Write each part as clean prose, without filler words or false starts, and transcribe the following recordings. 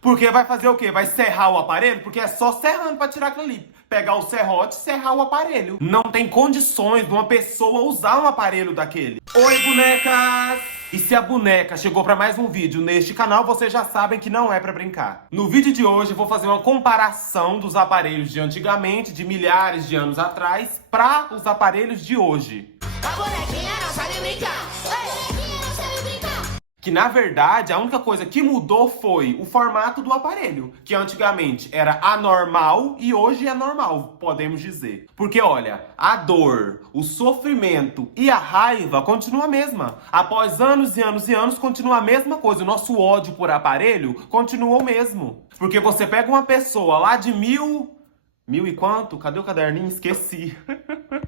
Porque vai fazer o quê? Vai serrar o aparelho? Porque é só serrando pra tirar aquilo ali. Pegar o serrote e serrar o aparelho. Não tem condições de uma pessoa usar um aparelho daquele. Oi, bonecas! E se a boneca chegou pra mais um vídeo neste canal, vocês já sabem que não é pra brincar. No vídeo de hoje eu vou fazer uma comparação dos aparelhos de antigamente, de milhares de anos atrás, para os aparelhos de hoje. A bonequinha não sabe brincar. Bonequinha não sabe brincar. Que na verdade a única coisa que mudou foi o formato do aparelho, que antigamente era anormal e hoje é normal, podemos dizer. Porque olha, a dor, o sofrimento e a raiva continua a mesma. Após anos e anos e anos continua a mesma coisa. O nosso ódio por aparelho continua o mesmo. Porque você pega uma pessoa lá de mil e quanto? Cadê o caderninho? Esqueci.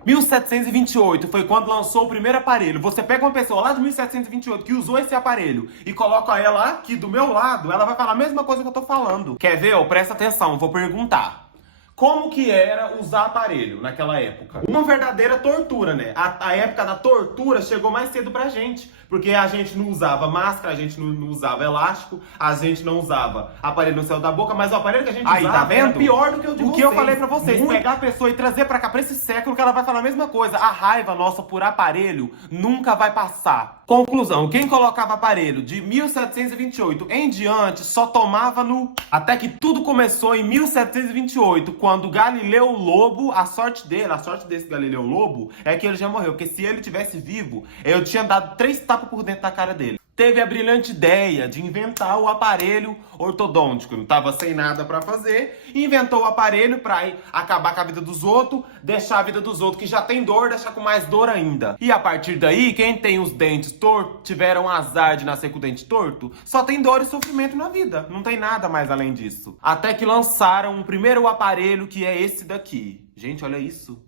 1728 foi quando lançou o primeiro aparelho. Você pega uma pessoa lá de 1728 que usou esse aparelho e coloca ela aqui do meu lado, ela vai falar a mesma coisa que eu tô falando. Quer ver? Presta atenção, vou perguntar. Como que era usar aparelho naquela época? Uma verdadeira tortura, né? A época da tortura chegou mais cedo pra gente. Porque a gente não usava máscara, a gente não usava elástico, a gente não usava aparelho no céu da boca, mas o aparelho que a gente usava tá vendo? era pior do que o de O vocês. que eu falei pra vocês, Muito. Pegar a pessoa e trazer pra cá, pra esse século, que ela vai falar a mesma coisa. A raiva nossa por aparelho nunca vai passar. Conclusão, quem colocava aparelho de 1728 em diante só tomava no... Até que tudo começou em 1728, quando Galileu Lobo, a sorte desse Galileu Lobo, é que ele já morreu. Porque se ele tivesse vivo, eu tinha dado 3 tapas por dentro da cara dele. Teve a brilhante ideia de inventar o aparelho ortodôntico. Não tava sem nada pra fazer. Inventou o aparelho pra acabar com a vida dos outros, deixar a vida dos outros que já tem dor, deixar com mais dor ainda. E a partir daí, quem tem os dentes tortos, tiveram azar de nascer com o dente torto, só tem dor e sofrimento na vida. Não tem nada mais além disso. Até que lançaram o primeiro aparelho, que é esse daqui. Gente, olha isso.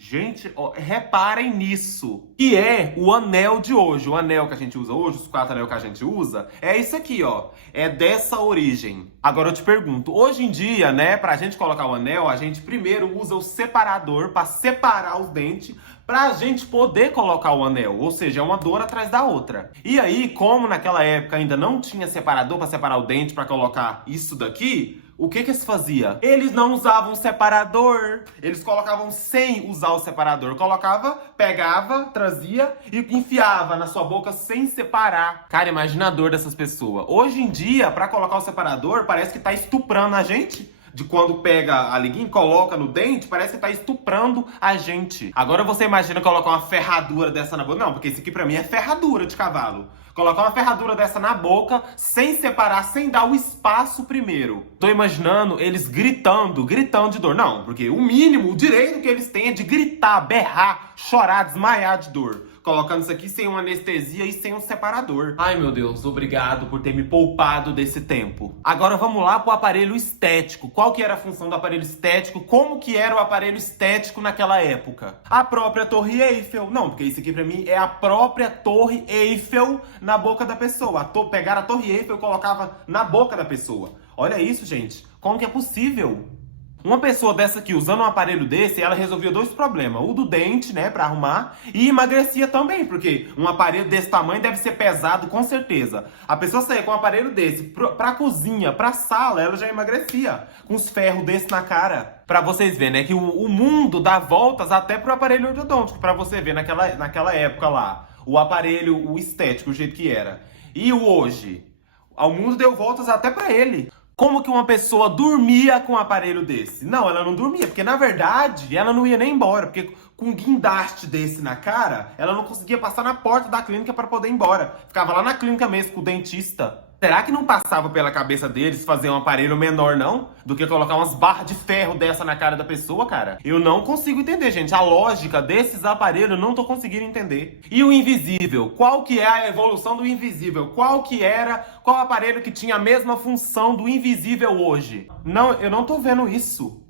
Gente, ó, reparem nisso. Que é o anel de hoje. O anel que a gente usa hoje, os 4 anel que a gente usa, é isso aqui, ó. É dessa origem. Agora eu te pergunto, hoje em dia, né, pra gente colocar o anel, a gente primeiro usa o separador pra separar os dentes, pra gente poder colocar o anel. Ou seja, é uma dor atrás da outra. E aí, como naquela época ainda não tinha separador pra separar o dente, pra colocar isso daqui... O que se fazia? Eles não usavam separador. Eles colocavam sem usar o separador. Colocava, pegava, trazia e enfiava na sua boca sem separar. Cara, imagina a dor dessas pessoas. Hoje em dia, pra colocar o separador, parece que tá estuprando a gente. De quando pega a liguinha e coloca no dente, parece que tá estuprando a gente. Agora você imagina colocar uma ferradura dessa na boca. Não, porque isso aqui pra mim é ferradura de cavalo. Colocar uma ferradura dessa na boca, sem separar, sem dar o espaço primeiro. Tô imaginando eles gritando de dor. Não, porque o mínimo, o direito que eles têm é de gritar, berrar, chorar, desmaiar de dor. Colocando isso aqui sem uma anestesia e sem um separador. Ai, meu Deus, obrigado por ter me poupado desse tempo. Agora vamos lá pro aparelho estético. Qual que era a função do aparelho estético? Como que era o aparelho estético naquela época? A própria Torre Eiffel. Não, porque isso aqui pra mim é a própria Torre Eiffel na boca da pessoa. Pegaram a Torre Eiffel e colocava na boca da pessoa. Olha isso, gente. Como que é possível? Uma pessoa dessa aqui, usando um aparelho desse, ela resolvia 2 problemas. O do dente, né, pra arrumar, e emagrecia também, porque um aparelho desse tamanho deve ser pesado, com certeza. A pessoa saía com um aparelho desse pra cozinha, pra sala, ela já emagrecia. Com os ferros desse na cara. Pra vocês verem, né, que o mundo dá voltas até pro aparelho ortodôntico. Pra você ver naquela época lá, o aparelho, o estético, o jeito que era. E o hoje? O mundo deu voltas até pra ele. Como que uma pessoa dormia com um aparelho desse? Não, ela não dormia, porque na verdade ela não ia nem embora, porque com um guindaste desse na cara, ela não conseguia passar na porta da clínica para poder ir embora. Ficava lá na clínica mesmo com o dentista. Será que não passava pela cabeça deles fazer um aparelho menor, não? Do que colocar umas barras de ferro dessa na cara da pessoa, cara? Eu não consigo entender, gente. A lógica desses aparelhos eu não tô conseguindo entender. E o invisível? Qual que é a evolução do invisível? Qual aparelho que tinha a mesma função do invisível hoje? Não, eu não tô vendo isso.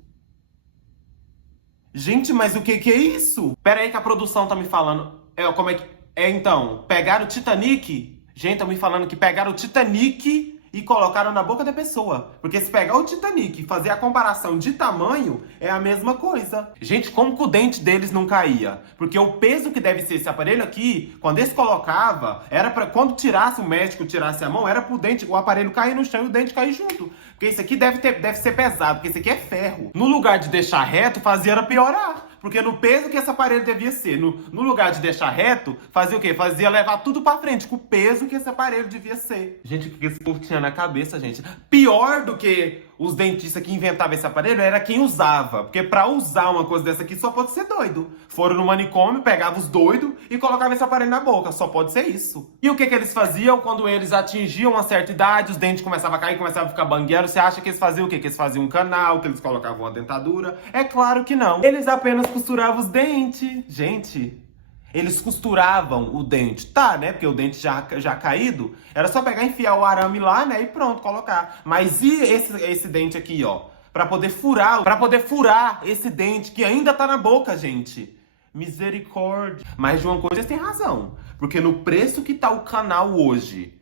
Gente, mas o que é isso? Pera aí que a produção tá me falando. Como é que... então, pegaram o Titanic... Gente, estão me falando que pegaram o Titanic e colocaram na boca da pessoa. Porque se pegar o Titanic e fazer a comparação de tamanho, é a mesma coisa. Gente, como que o dente deles não caía? Porque o peso que deve ser esse aparelho aqui, quando eles colocava, era pra quando tirasse, o médico tirasse a mão, era pro dente, o aparelho cair no chão e o dente cair junto. Porque isso aqui deve ser pesado, porque isso aqui é ferro. No lugar de deixar reto, fazia era piorar. Porque no peso que esse aparelho devia ser, no lugar de deixar reto, fazia o quê? Fazia levar tudo pra frente, com o peso que esse aparelho devia ser. Gente, o que esse povo tinha na cabeça, gente? Pior do que os dentistas que inventavam esse aparelho era quem usava. Porque pra usar uma coisa dessa aqui só pode ser doido. Foram no manicômio, pegavam os doidos e colocavam esse aparelho na boca. Só pode ser isso. E o que eles faziam quando eles atingiam uma certa idade, os dentes começavam a cair, começavam a ficar banguelos? Você acha que eles faziam o quê? Que eles faziam um canal, que eles colocavam uma dentadura? É claro que não. Eles apenas costuravam os dentes. Gente, eles costuravam o dente, tá, né? Porque o dente já caído, era só pegar, enfiar o arame lá, né? E pronto, colocar. Mas e esse dente aqui, ó? Pra poder furar esse dente que ainda tá na boca, gente. Misericórdia. Mas de uma coisa eles têm razão. Porque no preço que tá o canal hoje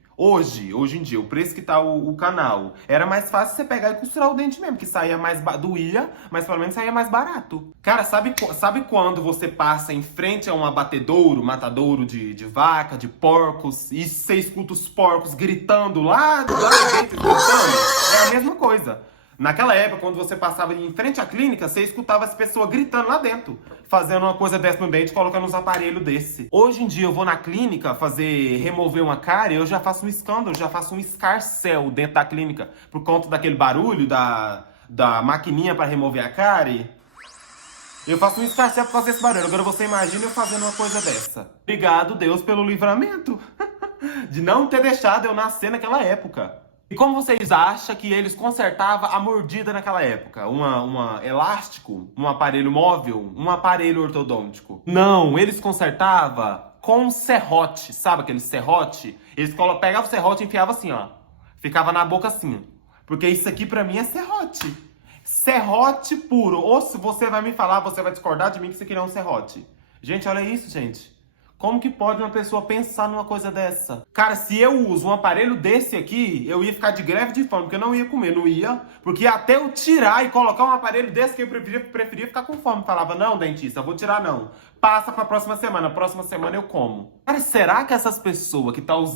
em dia, o preço que tá o canal, era mais fácil você pegar e costurar o dente mesmo, que saía mais, doía, mas pelo menos saía mais barato. Cara, sabe quando você passa em frente a um abatedouro, matadouro de vaca, de porcos, e você escuta os porcos gritando lá dentro, gritando? É a mesma coisa. Naquela época, quando você passava em frente à clínica, você escutava as pessoas gritando lá dentro, fazendo uma coisa dessa no dente, colocando uns aparelhos desse. Hoje em dia, eu vou na clínica remover uma cárie, eu já faço um escândalo, já faço um escarcéu dentro da clínica, por conta daquele barulho da maquininha para remover a cárie. Eu faço um escarcéu pra fazer esse barulho. Agora você imagina eu fazendo uma coisa dessa. Obrigado, Deus, pelo livramento de não ter deixado eu nascer naquela época. E como vocês acham que eles consertavam a mordida naquela época? Um elástico? Um aparelho móvel? Um aparelho ortodôntico? Não, eles consertavam com serrote. Sabe aquele serrote? Eles pegavam o serrote e enfiavam assim, ó. Ficava na boca assim. Porque isso aqui pra mim é serrote. Serrote puro. Ou se você vai me falar, você vai discordar de mim que isso aqui não é um serrote. Gente, olha isso, gente. Como que pode uma pessoa pensar numa coisa dessa? Cara, se eu uso um aparelho desse aqui, eu ia ficar de greve de fome, porque eu não ia comer, não ia. Porque até eu tirar e colocar um aparelho desse, que eu preferia ficar com fome. Falava, não, dentista, vou tirar não. Passa pra próxima semana eu como. Cara, será que essas pessoas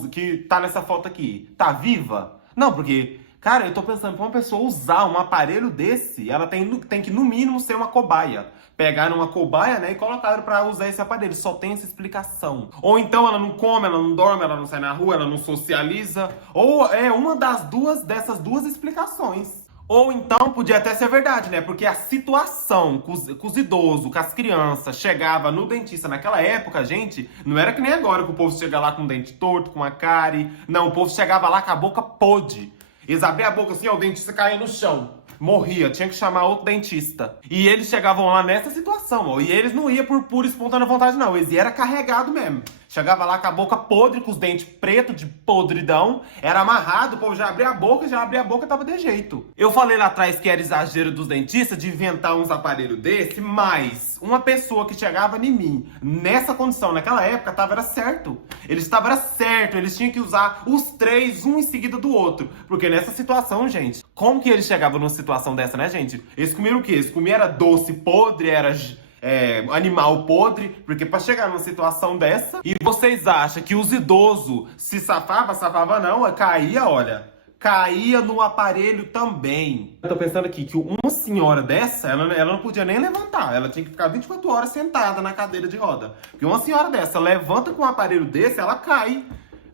que tá nessa foto aqui, tá viva? Não, porque... Cara, eu tô pensando, pra uma pessoa usar um aparelho desse, ela tem que, no mínimo, ser uma cobaia. Pegaram uma cobaia, né, e colocaram pra usar esse aparelho. Só tem essa explicação. Ou então ela não come, ela não dorme, ela não sai na rua, ela não socializa. Ou é uma dessas duas explicações. Ou então podia até ser verdade, né? Porque a situação com os idosos, com as crianças, chegava no dentista naquela época, gente, não era que nem agora que o povo chega lá com o dente torto, com a cárie. Não, o povo chegava lá com a boca podre. Eles abriam a boca assim, ó, o dentista caía no chão. Morria, tinha que chamar outro dentista. E eles chegavam lá nessa situação, ó. E eles não iam por pura e espontânea vontade, não. Eles iam carregados mesmo. Chegava lá com a boca podre, com os dentes pretos de podridão. Era amarrado, o povo já abria a boca e tava de jeito. Eu falei lá atrás que era exagero dos dentistas de inventar uns aparelhos desse, mas uma pessoa que chegava em mim, nessa condição, naquela época, era certo. Eles tinham que usar os três, um em seguida do outro. Porque nessa situação, gente, como que eles chegavam numa situação dessa, né, gente? Eles comiam o quê? Eles comiam era doce podre, era animal podre, porque pra chegar numa situação dessa... E vocês acham que os idosos se safava não, caía no aparelho também. Eu tô pensando aqui que uma senhora dessa, ela não podia nem levantar. Ela tinha que ficar 24 horas sentada na cadeira de roda. Porque uma senhora dessa levanta com um aparelho desse, ela cai.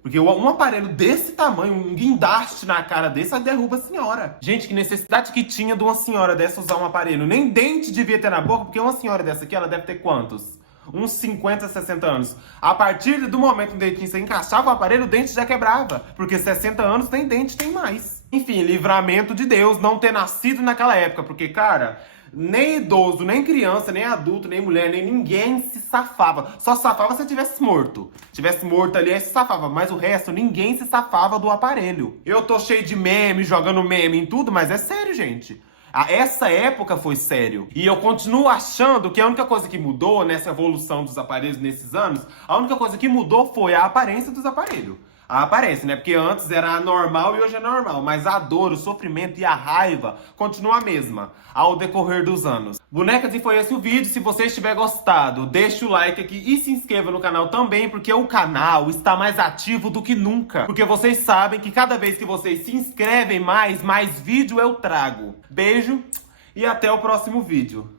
Porque um aparelho desse tamanho, um guindaste na cara desse, ela derruba a senhora. Gente, que necessidade que tinha de uma senhora dessa usar um aparelho? Nem dente devia ter na boca, porque uma senhora dessa aqui, ela deve ter quantos? Uns 50, 60 anos. A partir do momento que o dentista encaixava o aparelho, o dente já quebrava. Porque 60 anos tem dente, tem mais. Enfim, livramento de Deus não ter nascido naquela época. Porque, cara... Nem idoso, nem criança, nem adulto, nem mulher, nem ninguém se safava. Só safava se tivesse morto. Tivesse morto ali, aí se safava. Mas o resto, ninguém se safava do aparelho. Eu tô cheio de meme, jogando meme em tudo, mas é sério, gente. Essa época foi sério. E eu continuo achando que a única coisa que mudou nessa evolução dos aparelhos nesses anos, a única coisa que mudou foi a aparência dos aparelhos. Aparece, né? Porque antes era anormal e hoje é normal. Mas a dor, o sofrimento e a raiva continua a mesma ao decorrer dos anos. Bonecas, e foi esse o vídeo. Se você estiver gostado, deixa o like aqui e se inscreva no canal também, porque o canal está mais ativo do que nunca. Porque vocês sabem que cada vez que vocês se inscrevem mais vídeo eu trago. Beijo e até o próximo vídeo.